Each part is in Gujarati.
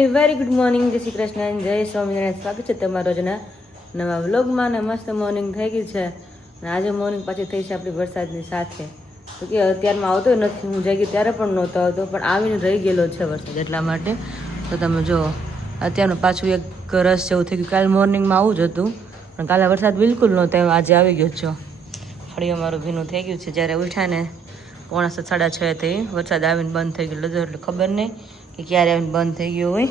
ફાઇનલી વેરી ગુડ મોર્નિંગ, જય શ્રી કૃષ્ણ, જય સ્વામિનારાયણ. સ્વાગત છે તમારો રોજના નવા વ્લોગમાં. ને મસ્ત મોર્નિંગ થઈ ગઈ છે અને આજે મોર્નિંગ પાછી થઈ છે આપણી વરસાદની સાથે. તો કે અત્યારમાં આવતો નથી, હું જઈ ગઈ ત્યારે પણ નહોતો આવતો, પણ આવીને રહી ગયેલો છે વરસાદ, એટલા માટે. તો તમે જો અત્યારનું પાછું એક રસ જેવું થઈ ગયું. કાલે મોર્નિંગમાં આવું જ હતું, પણ કાલે વરસાદ બિલકુલ નહોતો, આજે આવી ગયો છો. ફળીઓ મારું ભીનું થઈ ગયું છે. જ્યારે ઉઠ્યા ને 6:45 7:30 થઈ વરસાદ આવીને બંધ થઈ ગયેલો હતો, એટલે ખબર નહીં કે ક્યારે આવીને બંધ થઈ ગયો હોય.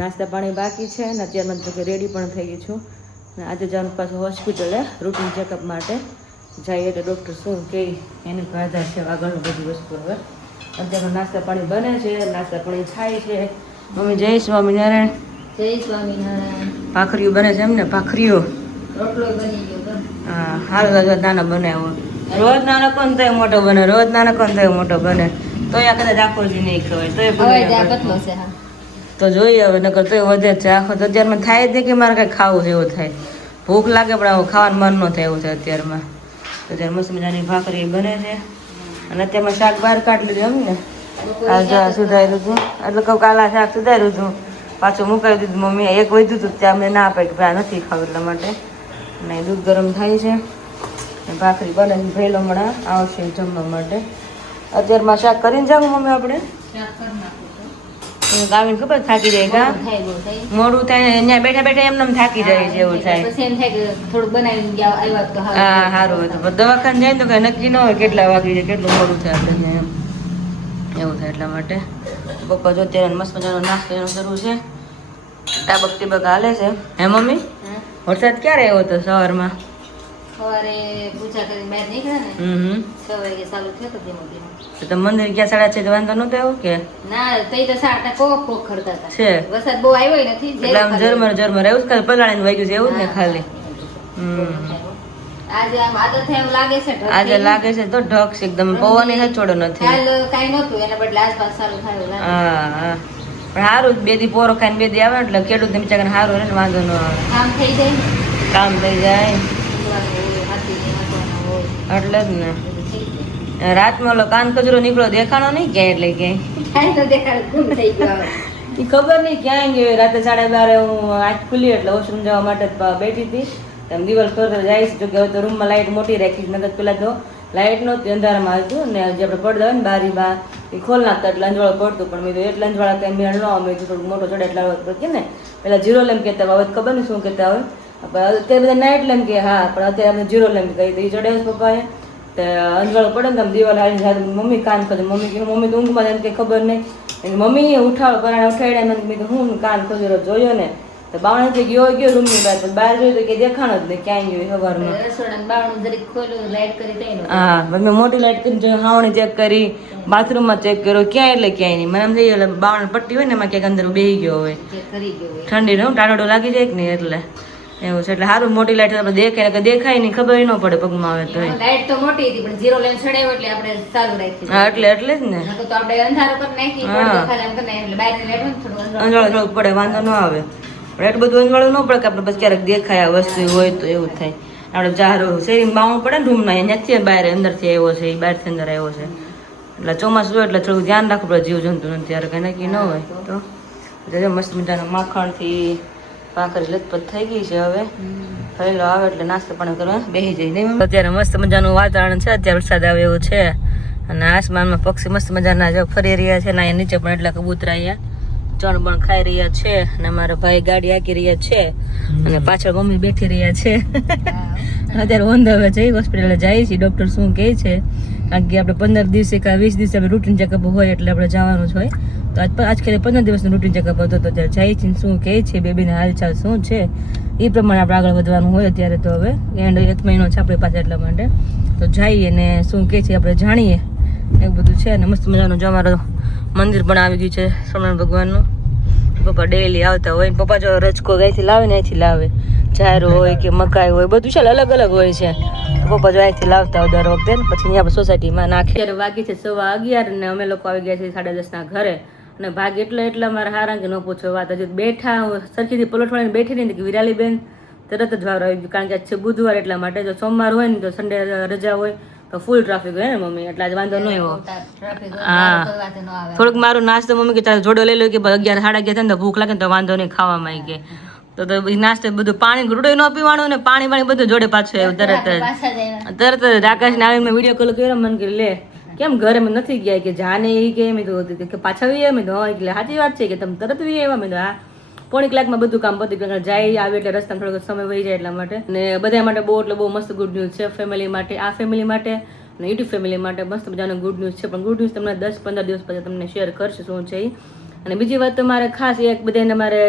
નાસ્તા પાણી બાકી છે ને અત્યારમાં તો કે રેડી પણ થઈ ગઈ છું. ને આજે જવાનું પાછું હોસ્પિટલે રૂટીન ચેકઅપ માટે જઈએ, એટલે ડૉક્ટર શું કહે એની આધાર છે આગળનું બધી વસ્તુ. હવે અત્યારમાં નાસ્તા પાણી બને છે, નાસ્તા પાણી થાય છે. મમ્મી જય સ્વામિનારાયણ. જય સ્વામિનારાયણ. ભાખરીઓ બને છે એમ ને? ભાખરીઓ રોટલો બની ગયો. હા, હાલ નાના બનાવ્યો. રોજ નાનો કોણ થાય મોટો બને, રોજ નાનો કોણ થાય મોટો બને. તો આ કદાચ આખો જ નહીં ખવાય તો જોઈએ હવે, નકર તો વધે છે આખો. તો અત્યારમાં થાય જ નહીં કે મારે કાંઈ ખાવું છે એવું થાય. ભૂખ લાગે પણ આવું ખાવાનું મન ન થાય એવું થાય અત્યારમાં. તો અત્યારે મસ્ત મજાની ભાખરી બને છે અને અત્યારમાં શાક બહાર કાઢી લીધું એમ ને. આજે સુધાર્યું હતું, એટલે કહું કાલા શાક સુધાર્યું હતું, પાછું મુકાવી દીધું. મમ્મીએ એક વધ્યું હતું ત્યાં અમને ના પાડી કે ભાઈ નથી ખાવું, એટલા માટે. અને દૂધ ગરમ થાય છે, ભાખરી બને છે. ભરેલો હમણાં આવશે જમવા માટે. અત્યારમાં શાક કરીને જાવ મમ્મી આપણે આવીને ખબર થાકી જાય કા મોડું થાય ને અહીંયા બેઠા બેઠા એમને થાકી જાય છે એવું થાય. હા સારું હતું, પણ દવાખાને જાય ને તો કઈ નક્કી ન હોય કેટલા વાગી જાય, કેટલું મોડું થાય આપણે એમ એવું થાય. એટલા માટે પપ્પા જો અત્યારે મસ્ત મજાનો નાસ્તો એનો શરૂ છે, ટાબક ટીબક હાલે છે. હે મમ્મી વરસાદ ક્યારે આવ્યો હતો? સવારમાં સવારે પૂછા કરી બહાર નીકળ્યા ને 6 વાગે ચાલુ થયો તો ધીમો ધીમો. તો તમે મંદિર ક્યાં 6:30 વાંધો નતો આવ્યો કે ના? તઈ તો સાટા કોક ખડતા હતા છે. વરસાદ બહુ આવ્યો નથી, એટલે આમ ઝરમર ઝરમર એવું જ ખાલી પલાળીને વાગ્યું છે એવું જ ને ખાલી. આજે આમ આદત થાય એમ લાગે છે. આજે લાગે છે તો ઢગ છે એકદમ, પવન એ છોડો નથી. કાલ કાઈ નહોતું, એના બદલે આસપાસ ચાલુ થાય. હા પણ સારું, 2 દી પોરો ખાઈને 2 દી આવે એટલે ખેડૂત ને બિચારાને સારું રહે ને, વાંધો ન આવે, કામ થઈ જાય, કામ થઈ જાય. એટલે જ ને રાતમાં ઓલો કાન કચરો નીકળો દેખાણો નહીં ક્યાંય, એટલે ક્યાંય એ ખબર નહીં ક્યાંય ગયો. રાતે 12:30 હું આંખ ખુલી એટલે વોશરૂમ જવા માટે બેઠી હતી, તેમ દિવાલ ફરતા જાય છે. જો કે હવે તો રૂમમાં લાઇટ મોટી રાખી છે, નકર પેલા તો લાઇટ નહોતી, અંધારામાં હતું ને જે આપણે પડદા હોય ને બારી બા એ ખોલ નાખતા એટલે અંજવાળો પડતું. પણ મેં તો એટલે અંજવાળા કંઈ મેળ ન આવે, થોડુંક મોટો ચડે એટલે કે ને પેલા 0 લેમ્પ કહેતા, હવે ખબર નહીં શું કહેતા હોય. અત્યારે બધા નાઇટ લેમ્પ કે હા, પણ અત્યારે અમે 0 લેમ્પ કહી તો એ ચડે પપ્પાએ તો અંજવાળો પડે ને તમે દિવાલ હાલી સાથે મમ્મી કાન ખોજે. મમ્મી કે મમ્મી તો ઊંઘમાં જાય કંઈ ખબર નહીં. મમ્મી ઉઠાડો પરાણે ઉઠાડ્યા, મેં તો હું કાન ખોજેલો જોયો ને તો બાવણેથી ગયો રૂમની બહાર, પણ બહાર જોયું તો કે દેખાણો જ નહીં ક્યાંય ગયો સવારમાં. હા મેં મોટી લાઇટ કરીને જોયું, હાવણી ચેક કરી, બાથરૂમમાં ચેક કર્યો, ક્યાંય એટલે ક્યાંય નહીં. મને એમ થઈ એટલે બાવણ પટ્ટી હોય ને એમાં ક્યાંક અંદર બેસી ગયો હોય, ઠંડી નો ટાઢો લાગી જાય કે નહીં એટલે એવું છે. એટલે સારું મોટી લાઈટ આપણે દેખાય કે દેખાય નહીં, ખબર ન પડે પગમાં આવે તો. લાઈટ તો મોટી હતી પણ 0 લેમ્પ છડાયો એટલે આપણે ચાલુ રાખી. હા એટલે જ ને, તો આપણે અંધારો કરી નાખી પડતો ખાલી એમ કરીને એટલે બહારની લાઈટ થોડું અંજવાળું પડે, વાંધો ન આવે. પણ એટલું બધું અંજવાળું ન પડે કે આપણે બસ ક્યારેક દેખાય આ વસ્તુ હોય તો એવું થાય. આપણે જારો શેરીમાં બાવણું પડે ને રૂમમાં, ત્યાંથી બહાર અંદરથી આવ્યો છે, એ બહારથી અંદર આવ્યો છે. એટલે ચોમાસું હોય એટલે થોડું ધ્યાન રાખવું પડે જીવ જંતુ નથી, ત્યારે કંઈ નક્કી ન હોય. તો મસ્ત મજાના માખણથી ભાખરી લથપથ થઈ ગઈ છે. હવે ફરેલો આવે એટલે નાસ્તો પણ કરવા બેસી જાય નહીં. અત્યારે મસ્ત મજાનું વાતાવરણ છે, અત્યારે વરસાદ આવે એવું છે અને આસમાનમાં પક્ષી મસ્ત મજાના જો ફરી રહ્યા છે ને અહીંયા નીચે પણ એટલા કબૂતરા અહીંયા ચણ પણ ખાઈ રહ્યા છે અને અમારા ભાઈ ગાડી હાકી રહ્યા છે અને પાછળ મમ્મી બેઠી રહ્યા છે. અત્યારે ઓન ધ વે જઈ હોસ્પિટલે જાય છે. ડૉક્ટર શું કહે છે કારણ કે આપણે 15 દિવસે કે 20 દિવસે આપણે રૂટીન ચેકઅપ હોય એટલે આપણે જવાનું જ હોય. તો આજ ખેલે 15 દિવસનું રૂટીન ચેકઅપ હતો, તો ત્યારે જાય છે શું કહે છે બેબીને હાલચાલ શું છે એ પ્રમાણે આપણે આગળ વધવાનું હોય. અત્યારે તો હવે એન્ડ 1 મહિનો છે આપણી પાસે, એટલા માટે તો જઈએ ને શું કહે છે આપણે જાણીએ એવું બધું છે. અને મસ્ત મજાનું જો અમારું મંદિર પણ આવી ગયું છે સ્વામિનારાયણ ભગવાનનું. પપ્પા ડેલી આવતા હોય, પપ્પા જો રજકો અહીંથી લાવે ને અહીંથી લાવે, જાયરો હોય કે મકાઈ હોય બધું છે અલગ અલગ હોય છે. પપ્પા જો અહીંથી લાવતા હોય દર વખતે, પછી અહીંયા સોસાયટીમાં નાખે. અત્યારે વાગી છે 11:15 ને અમે લોકો આવી ગયા છીએ 10:30 ઘરે. અને ભાગ એટલે મારા હારા કે ન પૂછો વાત, હજી બેઠા સરખીથી પલોઠવાળીને બેઠી નહીં કે વિરાલીબેન તરત જ વાર આવી ગયું, કારણ કે આજ છે બુધવાર એટલા માટે. જો સોમવાર હોય ને તો સન્ડે રજા હોય, તો ફૂલ ટ્રાફિક હોય ને મમ્મી, એટલે આજે વાંધો નહીં હોય. ટ્રાફિક હા. કોઈ વાત ન આવે. થોડુંક મારું નાસ્તો મમ્મી કે તારે જોડો લઈ લો કે 11 સાડા 11 થાય ને તો ભૂખ લાગે ને તો વાંધો નહીં ખાવામાં કે તો ઈ નાસ્તો બધું પાણી ઘૂંટો ન પીવાનું ને પાણી બધું જોડે પાછું આવ્યું પાછા જાય તરત જ આકાશને આવીને મેં વિડીયો કોલ કર્યો મને કે લે કેમ ઘરે મેં નથી ગયા કે જાને એ કે મેં તો કે પાછા વી મેં તો એટલે સાચી વાત છે કે તમે તરત વી આવ્યા મેં તો હા પોણી કલાકમાં બધું કામ પતી ગયું જાય આવે એટલે રસ્તામાં થોડોક સમય વહી જાય એટલા માટે ને બધા માટે બહુ મસ્ત ગુડ ન્યૂઝ છે ફેમિલી માટે આ ફેમિલી માટે અને યુટ્યુબ ફેમિલી માટે મસ્ત મજાનો ગુડ ન્યૂઝ છે પણ ગુડ ન્યૂઝ તમને 10-15 દિવસ પછી તમને શેર કરશે શું છે ઈ. અને બીજી વાત તો મારે ખાસ એક બધાને મારે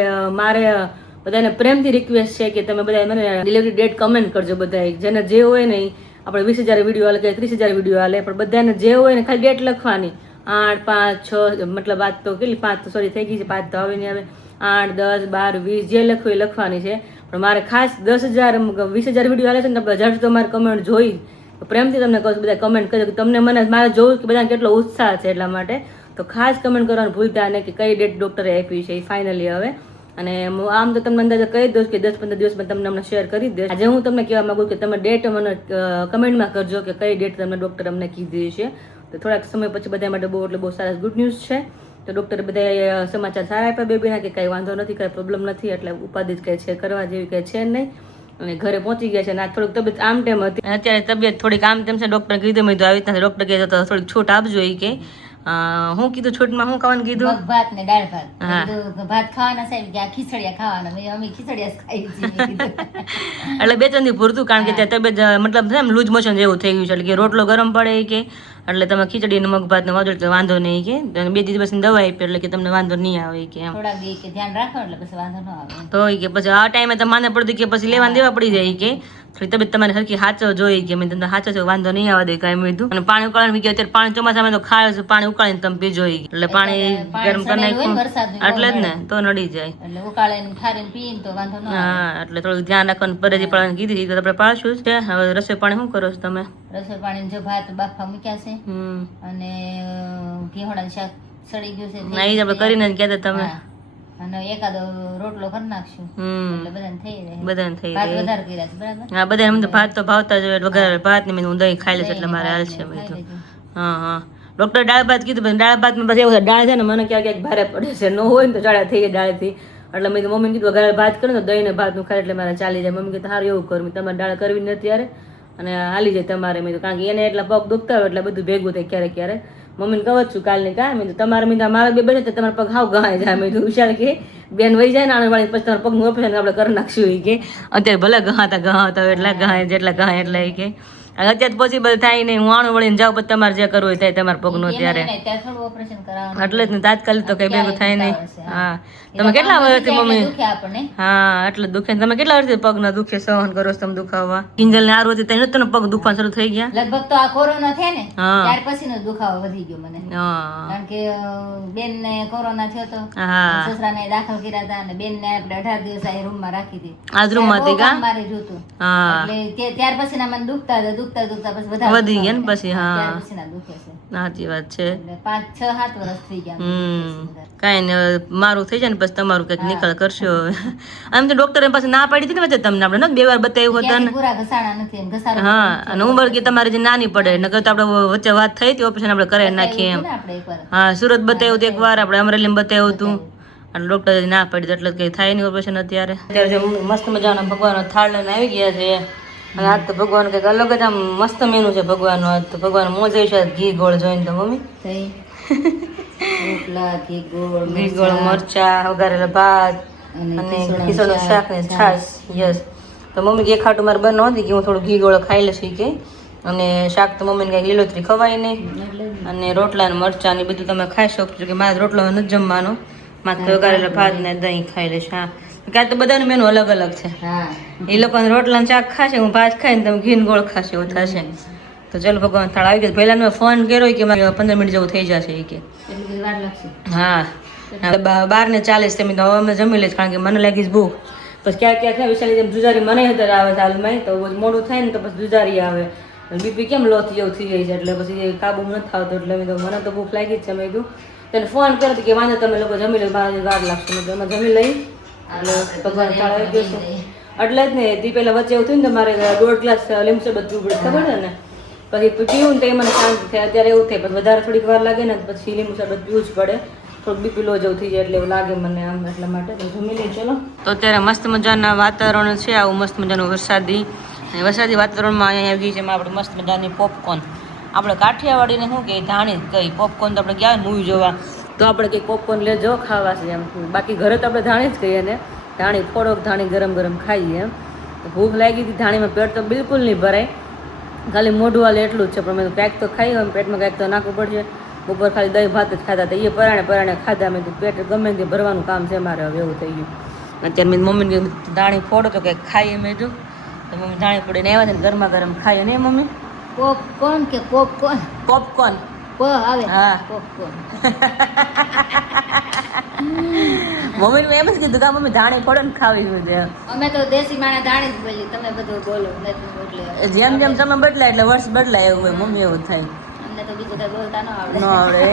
બધાને પ્રેમથી રિક્વેસ્ટ છે કે તમે બધા મને ડિલિવરી ડેટ કમેન્ટ કરજો બધા જેને જે હોય ને આપણે 20,000 વિડીયો હાલે કે 30,000 વિડીયો હાલે પણ બધાને જે હોય ને ખાલી ડેટ લખવાની 8, 5, 6 મતલબ વાત તો કેટલી 5 તો સોરી થઈ ગઈ છે 5 તો હવે નહીં આવે 8, 10, 12, 20 જે લખવું એ લખવાની છે પણ મારે ખાસ 10,000 20,000 વિડીયો હાલે છે ને તો તો મારે કમેન્ટ જોઈ પ્રેમથી તમને કહું બધા કમેન્ટ કરજો કે તમને મારે જોવું કે બધાને કેટલો ઉત્સાહ છે એટલા માટે તો ખાસ કમેન્ટ કરવાનું ભૂલતા નહીં કે કઈ ડેટ ડૉક્ટરે આપી છે એ ફાઇનલી હવે અને આમ તો તમને અંદાજે કહી દઉં કે 10-15 દિવસમાં તમને અમને શેર કરી દઈશ. આજે હું તમને કહેવા માંગુ કે તમે ડેટ મને કમેન્ટમાં કરજો કે કઈ ડેટ તમને ડૉક્ટર અમને કીધી છે તો થોડાક સમય પછી બધા માટે બહુ સારા ગુડ ન્યૂઝ છે તો ડૉક્ટરે બધા સમાચાર સારા આપ્યા બેબીના કે કંઈ વાંધો નથી કંઈ પ્રોબ્લેમ નથી એટલે ઉપાધિ જ કંઈ છે કરવા જેવી કંઈ છે નહીં અને ઘરે પહોંચી ગયા છે અને આ થોડીક તબિયત આમ તેમ હતી અને અત્યારે તબિયત થોડીક આમ તેમ છે ડૉક્ટર કીધું મેં તો આવી રીતના ડૉક્ટર કહે તો થોડીક છૂટ આપજો એ કે હું કીધું છૂટમાં હું ખાવાનું કીધું મગ ભાત ને દાળ ભાત ભાત ખાવાના સાહેબ કે આ ખીચડિયા ખાવાના મેં અમે ખીચડિયા જ ખાઈ છીએ એટલે 2-3 દી પૂરતું કારણ કે ત્યાં તબિયત મતલબ છે લૂઝ મોશન જેવું થઈ ગયું છે એટલે કે રોટલો ગરમ પડે કે એટલે તમે ખીચડી ને મગ ભાત ને વાંધો વાંધો નહીં કે 2 દિવસની દવા આપી એટલે કે તમને વાંધો નહીં આવે કે એમ થોડાક દી કે ધ્યાન રાખો એટલે પછી વાંધો ન આવે તો કે પછી આ ટાઈમે તો માને પડતી કે પછી લેવા દેવા પડી જાય કે થોડી તબિયત તમારી હરખી સાચો જોઈ કે મેં તમને સાચો છો વાંધો નહીં આવવા દે કાંઈ મેં કીધું અને પાણી ઉકાળવાનું કે અત્યારે પાણી ચોમાસામાં તો ખાય છે પાણી ઉકાળીને તમે પીજો એટલે પાણી ગરમ કરી નાખ્યું એટલે જ ને તો નડી જાય એટલે ઉકાળીને ઠારીને પીને તો વાંધો ન આવે હા એટલે થોડું ધ્યાન રાખવાનું પરેજી પાડવાની કીધી તો આપણે પાડશું જ છે હવે રસોઈ પાણી શું કરો છો તમે રસોઈ પાણી જો ભાત બાફા મૂક્યા છે અને ઘીહોડાનું શાક સડી ગયું છે ના એ જ આપણે કરીને જ કહેતા તમે અને એકાદો રોટલો કરી નાખશું એટલે બધાને થઈ જાય બધાને થઈ ભાત જાય વધારે કર્યા છે બરાબર હા બધા એમ તો ભાત તો ભાવતા જ હોય વગર ભાત ને મેં હું દહીં ખાઈ લઈશ એટલે મારે હાલ છે મેં તો હા ડૉક્ટર દાળ ભાત કીધું પણ દાળ ભાતમાં પછી એવું દાળ છે ને મને ક્યાંક ભારે પડે છે ન હોય ને તો ચાળા થઈ જાય દાળથી એટલે મેં મમ્મીને કીધું વગર ભાત કરું તો દહીં ને ભાતનું ખાય એટલે મારે ચાલી જાય મમ્મી કીધું સારું એવું કરું તમારે દાળ કરવી નથી ત્યારે અને હાલી જાય તમારે મેં તો કારણ કે એને એટલા પગ દુખતા હોય એટલે બધું ભેગું થાય ક્યારેક ક્યારેક મમ્મીને કહું છું કાલની કાંઈ મેં તમારે મેં મારા બે બને તો તમારા પગ હાવ ગહાય જાય મેં વિશાળ કે બેન વહી જાય ને આણવાળી પછી તમારા પગનું ઓપરેશન આપણે કરી નાખશું એ કે અત્યારે ભલે ગહાતા હોય એટલા ગહાય જેટલા ગહાય એટલા એ કે અત્યારે પોસિબલ થાય નહીં હું આણું વળીને જાઉં પછી તમારે જે કરવું હોય થાય તમારા પગનું ત્યારે એટલે જ ને તાત્કાલિક તો કઈ ભેગું થાય નહીં હા તમે કેટલા વર્ષથી મમ્મી હા એટલે દુખે તમે કેટલા વર્ષથી પગના દુખે સહન કરો છો તમે દુખાવા કિંજલ ને આરું હતી ત્યાં તને પગ દુખવા શરૂ થઈ ગયા લગભગ તો આ કોરોના થયા ને ત્યાર પછીનો દુખાવો વધી ગયો મને કારણ કે બેન ને કોરોના થયો તો સસરા ને દાખલ કર્યા હતા અને બેન ને આપણે 18 દિવસ આ રૂમ માં રાખી હતી આજ રૂમ માં હતી કા મારે જોતું એટલે ત્યાર પછી ના મને દુખતા પછી વધારે વધી ગયા ને પછી હા પછી ના દુખે છે સાચી વાત છે 5-6-7 વર્ષ થઈ ગયા કાંઈ ને મારું થઈ જાય ને પછી તમારું કંઈક નિકાલ કરશો હવે આમ તો ડોક્ટરે પાસે ના પાડી હતી ને વચ્ચે તમને આપણે 2 વાર બતાવ્યું હતું ને પૂરા ઘસાડા નથી એમ ઘસાડા હા અને ઉંમર કે તમારી જે નાની પડે નકર તો આપણે વચ્ચે વાત થઈ હતી ઓપરેશન આપણે કરાવી નાખીએ એમ હા સુરત બતાવ્યું હતું એકવાર આપણે અમરેલીમાં બતાવ્યું હતું અને ડોક્ટરે ના પાડી એટલે કંઈ થાય નહીં ઓપરેશન અત્યારે મસ્ત મજાના ભગવાનનો થાળ લઈને આવી ગયા છે અને આજ તો ભગવાન કંઈક અલગ જ આમ મસ્ત મેનુ છે ભગવાનનો આજ તો ભગવાન મોજે છે ઘી ગોળ જોઈને તો મમ્મી ઘી ગોળ મરચા વઘારેલા ભાત અને ખીચડનું શાક ને છાશ યસ તો મમ્મી કે ખાટું મારે બન નહોતી કે હું થોડું ઘી ગોળ ખાઈ લઈશ કે અને શાક તો મમ્મીને કંઈક લીલોતરી ખવાય નહીં અને રોટલા ને મરચા ને બધું તમે ખાઈ શકશો કે મારે રોટલો નથી જમવાનો માથે વઘારેલા ભાત ને દહીં ખાઈ લઈશ હા ક્યાં તો બધાનું મેનુ અલગ અલગ છે એ લોકોને રોટલા શાક ખાશે હું ભાત ખાઈને તમે ઘી ગોળ ખાશે એવું થશે તો ચલો ભગવાન થાળ આવી ગયો પહેલા મેં ફોન કર્યો કે મારે 15 મિનિટ જેવું થઈ જશે એ કે હા 12:40 તમે તો હવે અમે જમી લઈશ કારણ કે મને લાગી છે ભૂખ પછી ક્યાંક ક્યાંક વિશાલી જેમ જુજારી મને અત્યારે આવે હાલમાં તો મોડું થાય ને તો પછી જુજારી આવે બીપી કેમ લો થઈ એવું થઈ જાય છે એટલે પછી કાબુ નથી આવતો એટલે મેં તો મને તો ભૂખ લાગી જ છે મેં કીધું તેને ફોન કર્યો કે વાંધો તમે લોકો જમી લો 12 વાર લાગશે મેં અમે જમી લઈ એટલે ભગવાન થાળ આવી ગયો છે એટલે જ ને તે પહેલાં વચ્ચે એવું થયું ને મારે 1.5 ગ્લાસ લીંબુ શરબત પીવું પડે ખબર છે ને પછી પીવું ને તો એ મને શાંતિ થાય. અત્યારે એવું થાય, પછી વધારે થોડીક વાર લાગે ને પછી લીંબુ શરબત પીવું જ પડે. થોડુંક બીપી લો જેવું થઈ જાય એટલે એવું લાગે મને આમ, એટલા માટે તો જમી લઈએ ચલો. તો અત્યારે મસ્ત મજાના વાતાવરણ છે, આવું મસ્ત મજાનું વરસાદી. અને વરસાદી વાતાવરણમાં અહીંયા આવી ગઈ છે આપણે મસ્ત મજાની પોપકોર્ન. આપણે કાઠિયાવાડીને શું કહે ધાણી કઈ પોપકોર્ન, તો આપણે ગયા મૂવી જોવા તો આપણે કંઈક પોપકોર્ન લેજો ખાવા છે એમ. બાકી ઘરે તો આપણે ધાણી જ કહીએ ને, ધાણી થોડોક ધાણી ગરમ ગરમ ખાઈએ એમ. તો ભૂખ લાગી હતી, ધાણીમાં પેટ તો બિલકુલ નહીં ભરાય, ખાલી મોઢું વાલે એટલું જ છે. પણ મેં કાંઈક તો ખાઈ હોય, પેટમાં કાંઈક તો નાખવું પડશે. ઉપર ખાલી દહીં ભાત જ ખાતા હતા, એ પરાણે ખાધા. મેં પેટ ગમે તે ભરવાનું કામ છે મારે, હવે એવું થઈ ગયું. અત્યારે મેં મમ્મીને ધાણી ફોડો તો કંઈક ખાઈએ મેં જો, તો મમ્મી ધાણી ફોડીને આવ્યા ને ગરમા ગરમ ખાઈએ ને મમ્મી. પોપકોર્ન કે પોપકોર્ન? પોપકોર્ન આવે. હા પોપકોર્ન. મમ્મી એમ જ કીધું કે મમ્મી ધાણી ફોડો ને ખાવી છે. અમે તો દેશી માણસ ધાણી જ બોલી, તમે બધું બોલો એટલે જેમ જેમ તમે બદલાય એટલે વર્ષ બદલાય એવું હોય મમ્મી, એવું થાય. અમને તો બીજું કઈ બોલતા ન આવડે. ન આવડે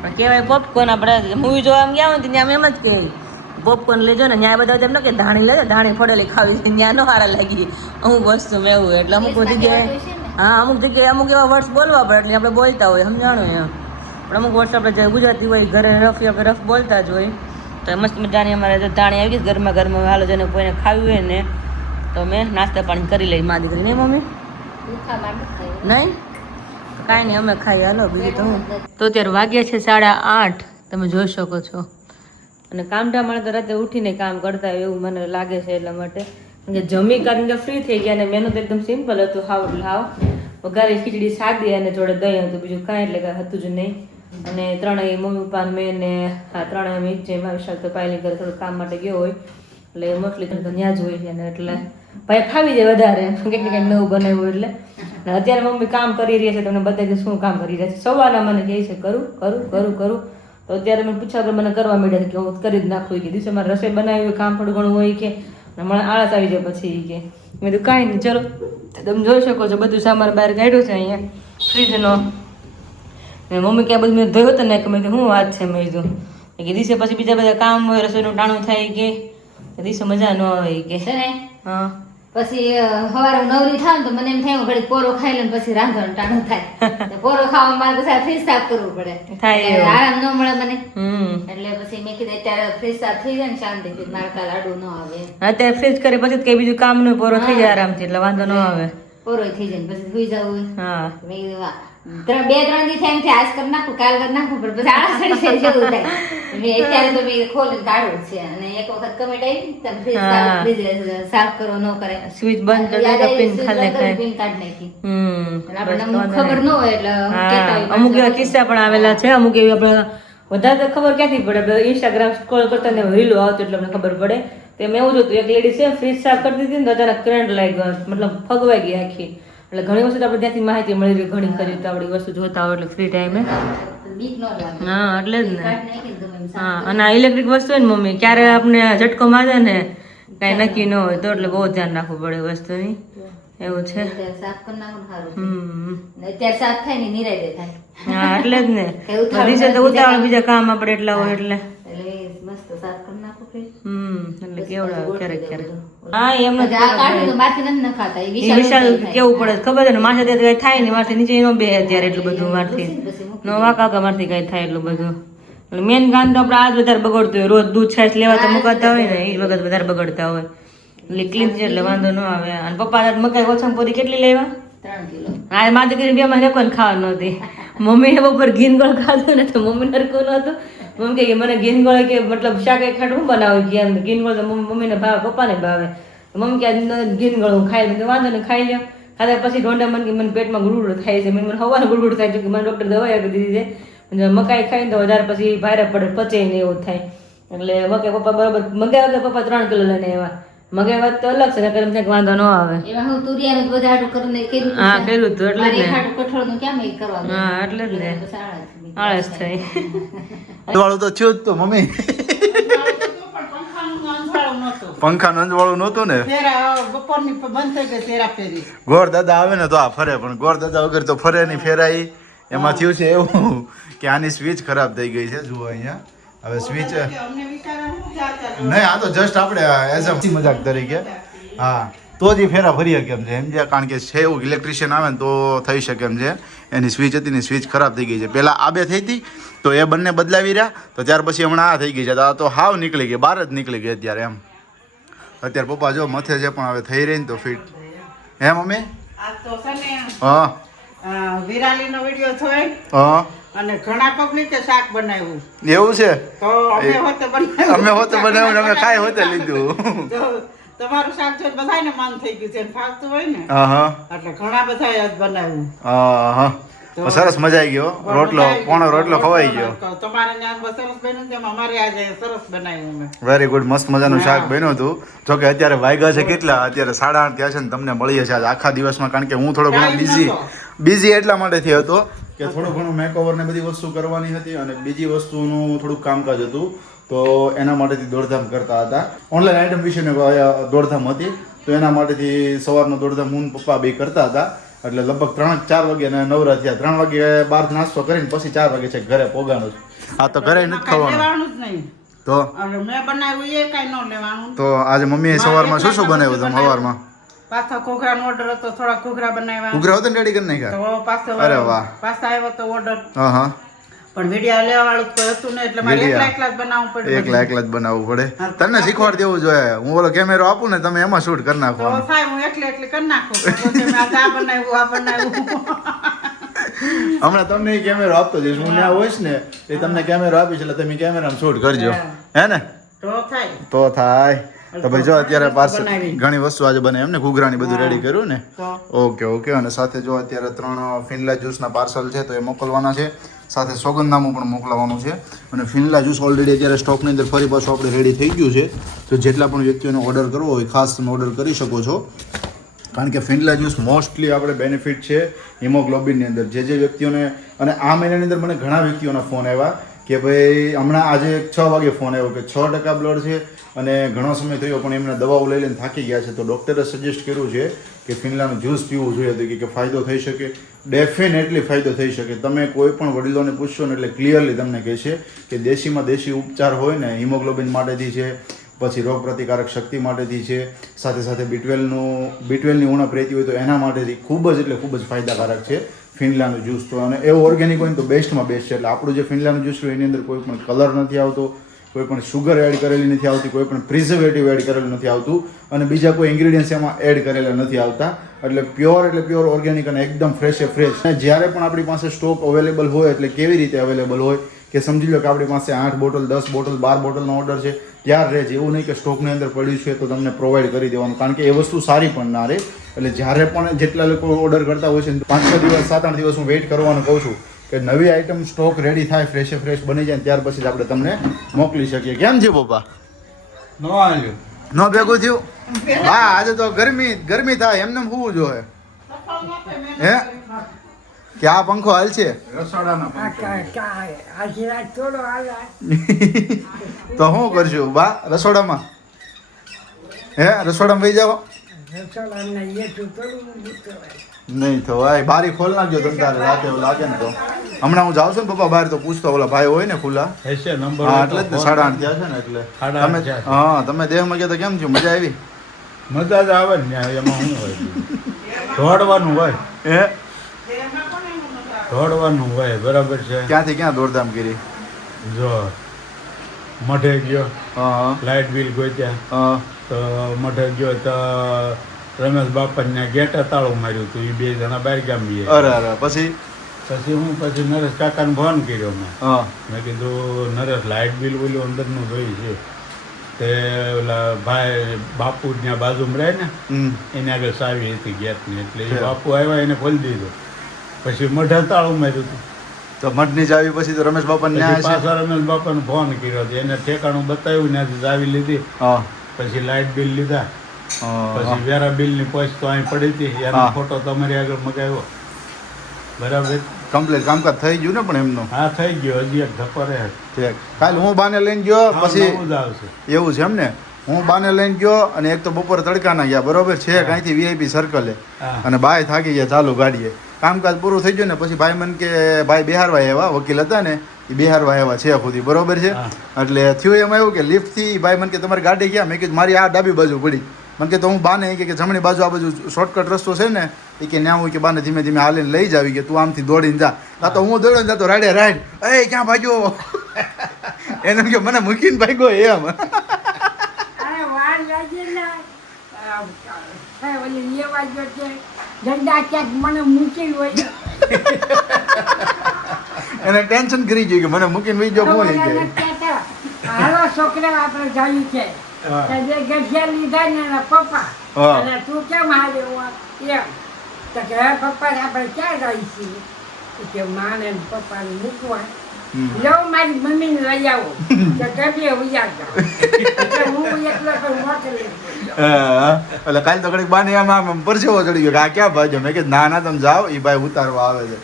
પણ કહેવાય પોપકોર્ન. આપણે મૂવી જોવા એમ ગયા હોય ને ત્યાં એમ જ કહે પોપકોર્ન લેજો ને. ત્યાં બધા એમ કે ધાણી લેજો, ધાણી ફોડેલી ખાવી છે, ત્યાં ન સારા લાગી અમુક વસ્તુ મેં એવું. એટલે અમુક જગ્યાએ હા, અમુક જગ્યાએ અમુક એવા વર્ડ્સ બોલવા પડે એટલે આપણે બોલતા હોય, સમજાણું એમ. પણ અમુક વર્ડ્સ આપણે જે ગુજરાતી હોય ઘરે રફ આપણે રફ બોલતા જ હોય. તો મસ્ત મજાની અમારે જો ધાણી આવી ગઈ ઘરમાં ઘરમાં. હાલો જેને કોઈને ખાવી હોય ને તો મેં નાસ્તા પાણી કરી લઈ મા દીકરી. નહીં મમ્મી? નહીં કાંઈ નહીં, અમે ખાઈ હાલો, બીજું તો હું. તો અત્યારે વાગ્યા છે 8:30, તમે જોઈ શકો છો. અને કામઢા માણસ તો રાતે ઉઠીને કામ કરતા હોય એવું મને લાગે છે, એટલા માટે. જમી કરીને ફ્રી થઈ ગયા અને મેનુ તો એકદમ સિમ્પલ હતું, હાવ એટલે હાવ વઘારી ખીચડી સાદી અને જોડે દહીં હતું, બીજું કાંઈ એટલે કાંઈ હતું જ નહીં. અને ત્રણેય મમ્મી પપ્પા મેં ને હા ત્રણેય અમે જે વિશાલ તો પાયલી ઘરે થોડું કામ માટે ગયો હોય એટલે મોસ્ટલી તો ત્યાં જ હોય છે. અને એટલે ભાઈ ફાવી જાય વધારે કંઈક ને કંઈક નવું બનાવ્યું એટલે. અને અત્યારે મમ્મી કામ કરી રહ્યા છે, તમને બતાવી શું કામ કરી રહ્યા છે. સવારના મને કહે છે કરું કરું કરું કરું, તો અત્યારે મેં પૂછ્યા મને કરવા માંડ્યા કે હું કરી જ નાખું કે દિવસે મારે રસોઈ બનાવી હોય, કામ થોડું ઘણું હોય કે મને આળસ આવી જાય પછી કે. મેં કીધું કાંઈ નહીં ચલો. તમે જોઈ શકો છો બધું સામાન બહાર કાઢ્યું છે અહીંયા ફ્રીજનો. મમ્મી ક્યાં બધું મેં ધોયો હતો ને કે મેં શું વાત છે, મેં કીધું કે દિવસે પછી બીજા બધા કામ હોય, રસોઈનું ટાણું થાય કે દિવસે મજા ન આવે કે. હા પછી સવારે નવરી થાવ ને તો મને એમ થાય ઘડી પોરો ખાઈ લે પછી રાંધવાનું ટાણું થાય. પોરો ખાવા મારે પછી ફ્રીજ સાફ કરવું પડે, આરામ ન મળે મને. એટલે પછી મેં કીધું અત્યારે ફ્રીજ સાફ થઈ જાય ને શાંતિથી, મારે કાલ આડું ન આવે. અત્યારે ફ્રીજ કરી પછી કઈ બીજું કામ નું પોરો થઈ જાય આરામથી, એટલે વાંધો ન આવે. પોરો થઈ જાય પછી સુઈ જવું. હા મેં કીધું 2-3 દી થાય આજ કરી નાખું કાલ કરી નાખું, પણ પછી આળસ ચડી જાય જેવું થાય. મેં અત્યારે તો મેં ખોલીને કાઢું છે. અને એક વખત કમેન્ટ આવી તો ફ્રીજ સાફ કરો ન કરે, સ્વિચ બંધ કરી દે પિન ખાલી ખાય પિન કાઢી નાખી. આપણે ખબર ન હોય એટલે કહેતા હોય. અમુક એવા કિસ્સા પણ આવેલા છે, અમુક એવી આપણે વધારે તો ખબર ક્યાંથી પડે, ઇન્સ્ટાગ્રામ સ્ક્રોલ કરતા ને રીલો આવતો એટલે અમને ખબર પડે. તો મેં એવું જોતું એક લેડી છે ફ્રીજ સાફ કરતી હતી ને તો અચાનક કરંટ લાગી ગયો, મતલબ ફગવાઈ ગઈ આખી. એટલે ઘણી વસ્તુ આપણે ત્યાંથી માહિતી મળી રહી, ઘણી ખરી તો આપણી વસ્તુ જોતા હોય એટલે ફ્રી ટાઈમે. હા એટલે જ ને. હા અને આ ઇલેક્ટ્રિક વસ્તુ હોય ને મમ્મી ક્યારે આપણે ઝટકો મારે ને કાંઈ નક્કી ન હોય તો એટલે બહુ ધ્યાન રાખવું પડે વસ્તુની, એવું છે. હા એટલે જ ને, દિવસે તો ઉતાવળ બીજા કામ આપણે એટલા હોય એટલે એટલે કેવડા ક્યારેક ક્યારેક. હા એમ વિશાલ કેવું પડે ખબર છે ને, માથે કઈ થાય ને મારથી નીચે ન બે અત્યારે એટલું બધું મારથી નો વાકા મારથી કઈ થાય એટલું બધું. એટલે મેન કામ તો આપણે આજ વધારે બગડતું હોય, રોજ દૂધ છાશ લેવા તો મુકાતા હોય ને એ વખત વધારે બગડતા હોય. એટલે ક્લીન છે એટલે વાંધો ન આવે. અને પપ્પા મકાઈ ઓછામાં કેટલી લેવા? 3 કિલો. હા માથે કરીને 2 મહિને કોઈ ખાવા નહોતી. મમ્મીને બપોર ઘીન ગોળ ખાધું ને તો મમ્મી નરકું નહોતું. મમ્મી કે મને ઘીન ગોળ કે મતલબ શાક ખાટું હું બનાવું કે એમ ઘીન ગોળ તો મમ્મીને ભાવે પપ્પાને ભાવે. મમ્મી કે ઘીન ગોળ હું ખાઈ લઉં, વાંધો ને ખાઈ લ્યો. ખાધા પછી ઢોંડા મને મને પેટમાં ગુડગુડ થાય છે, મને હવાનું ગુડગુડ થાય છે કે મને ડૉક્ટર દવા આપી દીધી છે. મકાઈ ખાઈને તો વધારે પછી ભારે પડે, પચે ને એવું થાય. એટલે મકાઈ પપ્પા બરાબર મગાવ્યા કે પપ્પા 3 કિલો લઈને આવ્યા. મગાઈ વાત તો અલગ છે ને કરે ક્યાંક વાંધો ન આવે. એમાં હું તુરિયાનું વધારે કરીને કર્યું. હા કર્યું તું એટલે જ ને. કઠોળનું કેમ એ કરવાનું? હા એટલે જ ને આળસ થઈ. વાળું તો થયું જ તો મમ્મી, પંખા નંદવાળું નહોતું ને, બપોરની બંધ થઈ ગઈ ફેરા ફેરી. ગોર દાદા આવે ને તો આ ફરે, પણ ગોર દાદા વગર તો ફરે નહીં. ફેરાઈ એમાં થયું છે એવું કે આની સ્વિચ ખરાબ થઈ ગઈ છે. જુઓ અહીંયા હવે સ્વિચ નહીં, આ તો જસ્ટ આપણે એઝ અ મજાક તરીકે. હા તો જ એ ફેરા ફરી શકે એમ છે સમજ્યા. કારણ કે છે એવું ઇલેક્ટ્રિશિયન આવે ને તો થઈ શકે એમ છે. એની સ્વિચ હતી ને સ્વિચ ખરાબ થઈ ગઈ છે. પહેલાં આ બે થઈ હતી તો એ બંને બદલાવી રહ્યા તો ત્યાર પછી હમણાં આ થઈ ગઈ છે. તો આ તો હાવ નીકળી ગઈ, બહાર જ નીકળી ગઈ અત્યારે એમ. અત્યારે પપ્પા જો મથે છે પણ હવે થઈ રહી ને તો ફિટ. હે મમ્મી? આ તો છે ને હા વિરાલીનો વિડીયો જોઈ હા અને ઘણા પબ્લિકે શાક બનાવ્યું. એવું છે? તો અમે હોતે બનાવ્યું. અમે હોતે બનાવ્યું ને અમે ખાઈ હોતે લીધું. તો તમારું શાક જોઈને બધાયને મન થઈ ગયું છે ને ફાવતું હોય ને હા હા એટલે ઘણા બધાએ આજ બનાવ્યું. હા હા સરસ મજા આવી ગયો. રોટલો પોણો રોટલો ખવાઈ ગયો. તમારે ત્યાં સરસ બન્યું તેમ અમારે આજે સરસ બનાવ્યું અમે. વેરી ગુડ, મસ્ત મજાનું શાક બન્યું હતું. જો કે અત્યારે વાગ્યા છે કેટલા? અત્યારે 8:30 થયા છે ને તમને મળીએ છીએ આજ આખા દિવસમાં. કારણ કે હું થોડો ઘણો બિઝી એટલા માટેથી હતો કે થોડું ઘણું મેકઓવર ને બધી વસ્તુ કરવાની હતી અને બીજી વસ્તુનું થોડુંક કામકાજ હતું તો એના માટેથી દોડધામ કરતા હતા. ઓનલાઈન આઈટમ વિશેની દોડધામ હતી તો એના માટેથી સવારનો દોડધામ હું પપ્પા બે કરતા હતા. એટલે લગભગ 3-4 વાગે અને નવરા થયા. 3 વાગે બહાર નાસ્તો કરીને પછી 4 વાગે છે ઘરે પોગાનું. આ તો ઘરે નથી ખાવાનું લેવાનું જ નહીં. તો મેં બનાવ્યું એ કાંઈ ન લેવાનું. તો આજે મમ્મીએ સવારમાં શું બનાવ્યું તમે સવારમાં? પાછો ઘૂઘરાનો ઓર્ડર હતો, થોડા ઘૂઘરા બનાવ્યા. ઘૂઘરા હતા ને રેડી કરી નાખ્યા? તો પાછો અરે વાહ, પાછા આવ્યો તો ઓર્ડર. હા હા પણ વિડિયા લેવા વાળું કોઈ હતું ને એટલે મારે એકલા જ બનાવવું પડ્યું. એકલા જ બનાવવું પડે. તને શીખવાડ દેવું જોઈએ. હું ઓલો કેમેરો આપું ને તમે એમાં શૂટ કરી નાખો. તો થાય હું એકલી કરી નાખું. તો મેં આ બનાવ્યું આ બનાવ્યું. હમણાં તમને કેમેરો આપતો જઈશ. હું ત્યાં હોઈશ ને એ તમને કેમેરો આપીશ એટલે તમે કેમેરામાં શૂટ કરજો. હે ને? તો થાય. તો ભાઈ જો અત્યારે પાર્સલ ઘણી વસ્તુ આજે બને એમને ઘૂઘરાની બધું રેડી કર્યું ને. Okay okay. અને સાથે જો અત્યારે 3 ફિનલા જ્યુસના પાર્સલ છે તો એ મોકલવાના છે. સાથે સોગંદનામું પણ મોકલાવવાનું છે. અને ફિનલા જ્યુસ ઓલરેડી અત્યારે સ્ટોકની અંદર ફરી પાછું આપણે રેડી થઈ ગયું છે. તો જેટલા પણ વ્યક્તિઓને ઓર્ડર કરવો હોય ખાસ તમે ઓર્ડર કરી શકો છો. કારણ કે ફિનલા જ્યુસ મોસ્ટલી આપણે બેનિફિટ છે હિમોગ્લોબિનની અંદર. જે વ્યક્તિઓને અને આ મહિનાની અંદર મને ઘણા વ્યક્તિઓના ફોન આવ્યા કે ભાઈ હમણાં આજે 6 વાગે ફોન આવ્યો કે 6% બ્લડ છે અને ઘણો સમય થયો પણ એમને દવાઓ લઈ લઈને થાકી ગયા છે. તો ડૉક્ટરે સજેસ્ટ કર્યું છે કે ફિનલાનું જ્યુસ પીવું જોઈએ કે ફાયદો થઈ શકે. ડેફિનેટલી ફાયદો થઈ શકે. તમે કોઈ પણ વડીલોને પૂછશો ને એટલે ક્લિયરલી તમને કહેશે કે દેશીમાં દેશી ઉપચાર હોય ને હિમોગ્લોબિન માટેથી છે, પછી રોગ પ્રતિકારક શક્તિ માટેથી છે, સાથે સાથે બીટવેલની ઉણપ રહેતી હોય તો એના માટેથી ખૂબ જ એટલે ખૂબ જ ફાયદાકારક છે ફિનલાનું જ્યુસ. તો અને એવું ઓર્ગેનિક હોય ને તો બેસ્ટમાં બેસ્ટ છે. એટલે આપણું જે ફિનલાનું જ્યુસ હોય એની અંદર કોઈ પણ કલર નથી આવતો, કોઈ પણ શુગર એડ કરેલી નથી આવતી, કોઈ પણ પ્રિઝર્વેટિવ એડ કરેલું નથી આવતું અને બીજા કોઈ ઇન્ગ્રીડિયન્ટ્સ એમાં એડ કરેલા નથી આવતા. એટલે પ્યોર ઓર્ગેનિક અને એકદમ ફ્રેશ. અને જ્યારે પણ આપણી પાસે સ્ટોક અવેલેબલ હોય એટલે કેવી રીતે અવેલેબલ હોય કે સમજી લો કે આપણી પાસે 8 બોટલ 10 બોટલ 12 બોટલનો ઓર્ડર છે ત્યાર રહે છે. એવું નહીં કે સ્ટોકની અંદર પડ્યું છે તો તમને પ્રોવાઈડ કરી દેવાનું. કારણ કે એ વસ્તુ સારી પણ ના રહે. એટલે જ્યારે પણ જેટલા લોકો ઓર્ડર કરતા હોય છે 5-6 દિવસ 7-8 દિવસ હું વેઇટ કરવાનું કહું છું કે નવી આઈટમ સ્ટોક રેડી થાય, ફ્રેશ બની જાય ત્યાર પછી જ આપણે તમને મોકલી શકીએ. કેમ છે પપ્પા? નો ભેગું થયું? હા આજે તો ગરમી થાય એમને હોવું જોઈએ. હે કે આ પંખો હાલ છે તો શું કરશું બા રસોડામાં? હે રસોડામાં વહી જાઓ? નહીં તો ભાઈ બારી ખોલ નાખજો તમે તારે રાતે એવું લાગે ને તો. હમણાં હું જાઉં છું ને પપ્પા બહાર તો પૂછતો ઓલા ભાઈ હોય ને ખુલ્લા. હા એટલે જ ને 8:30 થયા છે ને એટલે તમે હા તમે દેહમાં ગયા તો કેમ થયું? મજા આવી? મજા જ આવે ને એમાં શું હોય દોડવાનું હોય. હે દોડવાનું હોય બરાબર છે. ક્યાંથી ક્યાં દોડધામ કરી? જો મઢે ગયો હા લાઇટ બિલ ગોત્યા હા તો મઢે ગયો તો રમેશ બાપા ગેટે તાળું માર્યું હતું. એ 2 જણા બહાર ગામ ગયા. અરે પછી પછી નરેશ કાકાને ફોન કર્યો હા મેં કીધું નરેશ લાઇટ બિલ ઓલું અંદરનું જોઈ છે તે ઓલા ભાઈ બાપુ ત્યાં બાજુમાં રહે ને એને આગળ સાવી હતી ગેટની એટલે એ બાપુ આવ્યા એને ખોલી દીધો. પછી મઢે તાળું માર્યું હતું. તો મઢની ચાવી પછી તો રમેશ બાપાને ન્યાય છે. પાછા રમેશ બાપાને ફોન કર્યો હતો એને ઠેકાણું બતાવ્યું ત્યાંથી ચાવી લીધી. પછી લાઇટ બિલ લીધા. પછી વેરા બિલની પોસ્ટ તો અહીં પડી હતી એનો ફોટો તમારી આગળ મગાવ્યો. બરાબર કમ્પ્લીટ કામકાજ થઈ ગયું ને પણ એમનું? હા થઈ ગયો. હજી એક ધપરે ઠીક. કાલે હું બાને લઈને ગયો પછી આવશે એવું છે એમ ને? હું બાને લઈને ગયો અને એક તો બપોર તડકાના ગયા બરોબર છે કાંઈથી VIP સર્કલે અને બાય થાકી ગયા ચાલુ ગાડીએ. કામકાજ પૂરું થઈ ગયું ને પછી ભાઈ મને કે ભાઈ બિહારવા આવ્યા વકીલ હતા ને એ બિહારવા આવ્યા છે ખુદી બરોબર છે. એટલે થયું એમાં એવું કે લિફ્ટથી ભાઈ મને કે તમારી ગાડી ક્યાં? મેં કીધું મારી આ ડાબી બાજુ પડી. મને કે તો હું બાને કે જમણી બાજુ આ બાજુ શોર્ટકટ રસ્તો છે ને એ કે ન્યા હું કે બાને ધીમે ધીમે હાલીને લઈ જાવી કે તું આમથી દોડીને જા તો હું દોડીને જતો રાડે રાઈડ એ ક્યાં ભાગ્યો એને કે મને મૂકીને ભાગ્યો એમ અરે વાર લાગે ને ઓલી લેવા ગયો છે ગંદા ક્યાંક મને મૂકી હોય એને ટેન્શન કરી ગયું કે મને મૂકીને વહી ગયો હું હાલો છોકરા આપણે જઈ છે જે ગઠિયા લીધા ને એના પપ્પા અને તું કેમ હાલ્યો એમ તો કે હે પપ્પા આપણે ક્યાં જઈ છીએ કે માને પપ્પાને મૂકવા લો મારી મમ્મીને લઈ આવો તો કદી ઉયા જાઓ હું એકલો તો મોકલી એટલે કાલે તો ઘડીક બાને આમ પરસેવો ચડી ગયો કે આ ક્યાં ભાગ્યો મેં કીધું ના તમે જાઓ એ ભાઈ ઉતારવા આવે છે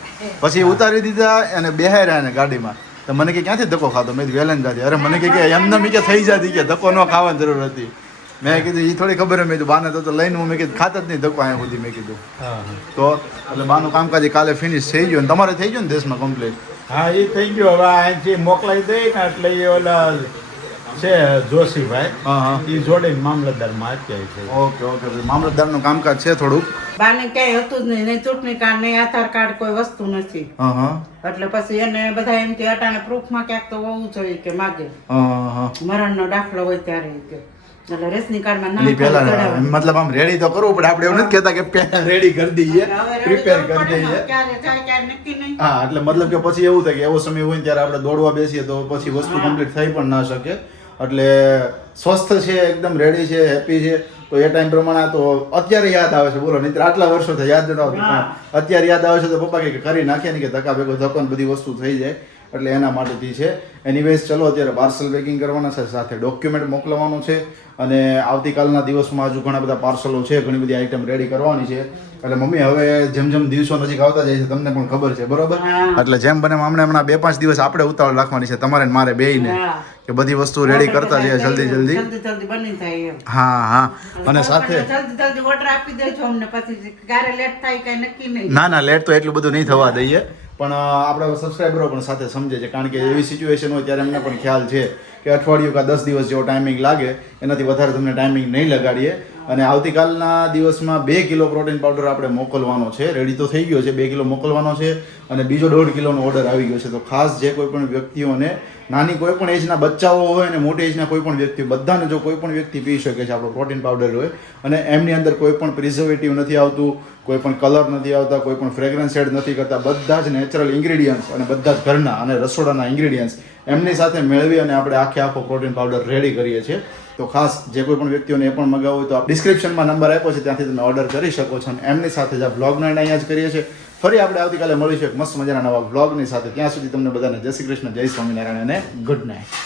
પછી ઉતારી દીધા અને બેહાર્યા ને ગાડીમાં તો મને કે ક્યાંથી ધક્કો ખાતો મેં વેલન જાતી અરે મને કે એમને મેં કે થઈ જતી કે ધક્કો ન ખાવાની જરૂર હતી મેં કીધું એ થોડી ખબર મેં કીધું બાને તો લઈને હું મેં કીધું ખાતા જ નહીં ધક્કો અહીંયા સુધી મેં કીધું તો એટલે બાનું કામકાજ કાલે ફિનિશ થઈ ગયું અને તમારે થઈ ગયું ને દેશમાં કમ્પ્લીટ હા એ થઈ ગયો હવે અહીંથી મોકલાઈ દઈ ને એટલે એ ઓલા છે જોશીભાઈ એ જોડીને મામલતદારમાં અત્યારે છે ઓકે ઓકે મામલતદારનું કામકાજ છે થોડુંક બાને ક્યાંય હતું જ નહીં ચૂંટણી કાર્ડ નહીં આધાર કાર્ડ કોઈ વસ્તુ નથી એટલે પછી એને બધા એમ કે અટાણે પ્રૂફમાં ક્યાંક તો હોવું જોઈએ કે માગે મરણનો દાખલો હોય ત્યારે કે એટલે રેશનિંગ કાર્ડમાં નામ મતલબ આમ રેડી તો કરવું પડે આપણે એવું નથી કહેતા કે પહેલા રેડી કરી દઈએ પ્રિપેર કરી દઈએ ક્યારે જાય ક્યારે નક્કી નહીં હા એટલે મતલબ કે પછી એવું થાય કે એવો સમય હોય ને ત્યારે આપણે દોડવા બેસીએ તો પછી વસ્તુ કમ્પ્લીટ થઈ પણ ના શકે એટલે સ્વસ્થ છે એકદમ રેડી છે હેપી છે તો એ ટાઈમ પ્રમાણે તો અત્યારે યાદ આવે છે બોલો નહીં આટલા વર્ષો થઈ યાદ નથી આવતું પણ અત્યારે યાદ આવે છે તો પપ્પા કે કરી નાખીએ ને કે ધક્કા ભેગો ધક્કો ને બધી વસ્તુ થઈ જાય એટલે એના માટેથી છે એનીવેઝ ચલો અત્યારે પાર્સલ પેકિંગ કરવાના છે સાથે ડોક્યુમેન્ટ મોકલવાનું છે અને આવતીકાલના દિવસમાં હજુ ઘણા બધા પાર્સલો છે ઘણી બધી આઈટમ રેડી કરવાની છે એટલે મમ્મી હવે જેમ જેમ દિવસો નજીક આવતા જાય છે તમને પણ ખબર છે બરોબર એટલે જેમ બને હમણાં 2-5 દિવસ આપણે ઉતાવળ રાખવાની છે તમારે ને મારે બેયને કે બધી વસ્તુ રેડી કરતા જઈએ જલ્દી જલ્દી બની જાય હા હા અને સાથે જલ્દી ઓર્ડર આપી દેજો અમને પછી ક્યારે લેટ થાય કઈ નક્કી નહીં ના લેટ તો એટલું બધું નહીં થવા દઈએ પણ આપણા સબસ્ક્રાઈબરો પણ સાથે સમજે છે કારણ કે એવી સિચ્યુએશન હોય ત્યારે એમને પણ ખ્યાલ છે કે અઠવાડિયું કે 10 દિવસ જેવો ટાઈમિંગ લાગે એનાથી વધારે તમને ટાઈમિંગ નહીં લગાડીએ અને આવતીકાલના દિવસમાં 2 કિલો પ્રોટીન પાવડર આપણે મોકલવાનો છે રેડી તો થઈ ગયો છે 2 કિલો મોકલવાનો છે અને બીજો 1.5 કિલોનો ઓર્ડર આવી ગયો છે તો ખાસ જે કોઈ પણ વ્યક્તિઓને નાની કોઈ પણ એજના બચ્ચાઓ હોય અને મોટી એજના કોઈ પણ વ્યક્તિ બધાને જો કોઈ પણ વ્યક્તિ પી શકે છે આપણો પ્રોટીન પાવડર હોય અને એમની અંદર કોઈ પણ પ્રિઝર્વેટિવ નથી આવતું કોઈ પણ કલર નથી આવતા કોઈ પણ ફ્રેગ્રન્સ એડ નથી કરતા બધા જ નેચરલ ઇન્ગ્રેડિયન્ટ્સ અને બધા જ ઘરના અને રસોડાના ઇન્ગ્રેડિયન્ટ્સ એમની સાથે મેળવી અને આપણે આખો પ્રોટીન પાવડર રેડી કરીએ છીએ તો ખાસ જે કોઈ પણ વ્યક્તિઓને એ પણ મગાવવું હોય તો ડિસ્ક્રિપ્શનમાં નંબર આપ્યો છે ત્યાંથી તમે ઓર્ડર કરી શકો છો અને એમની સાથે જ આ વ્લોગનો એન્ડ અહીંયા જ કરીએ છીએ ફરી આપણે આવતીકાલે મળીશું એક મસ્ત મજાના નવા વ્લોગની સાથે ત્યાં સુધી તમને બધાને જય શ્રી કૃષ્ણ જય સ્વામિનારાયણ અને ગુડ નાઇટ